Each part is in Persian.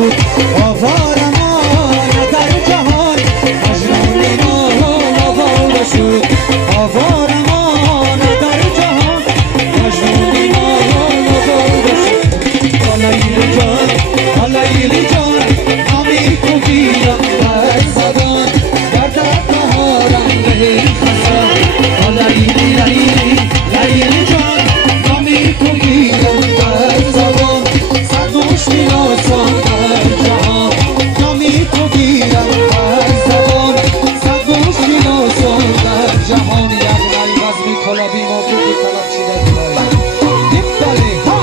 بشود آوارمان در جهان مجنون ما وفا بشود آوارمان در جهان مجنون ما وفا بشود لیلی جان لیلی جان نامی تو گیرم در زبان در در بهارم به خزان لیلی لیلی لیلی جان نامی تو گیرم در زبان صد مشکلاتم در جهان نامی تو گیرم در زبان صد مشکلاتم در جهان یغنای وزمی کلابی ما بودی طلب چیده دلایی دیپتالی ها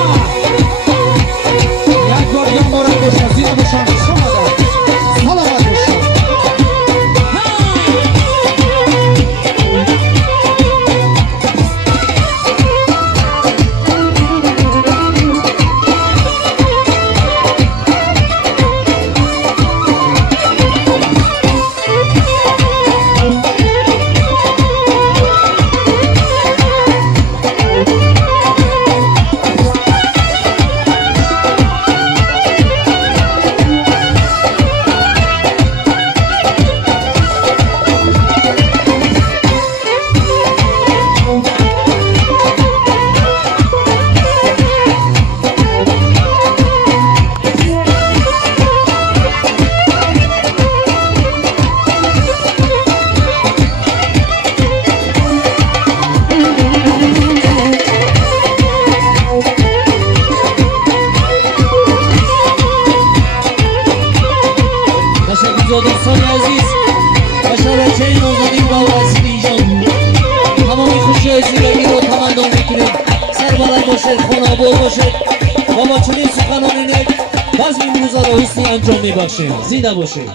یک بار یا مورد باشم زیرا باشم شما در سلامت باشم دوستان عزیز و شبکه نازنین و وسیلی جان تمامی خوشی زیبایی رو تمنا میکنیم سربلند باشد خاناباد باشد و با چنین سخنانی نک بزم روزا را حسنی انجام میبخشیم زنده باشید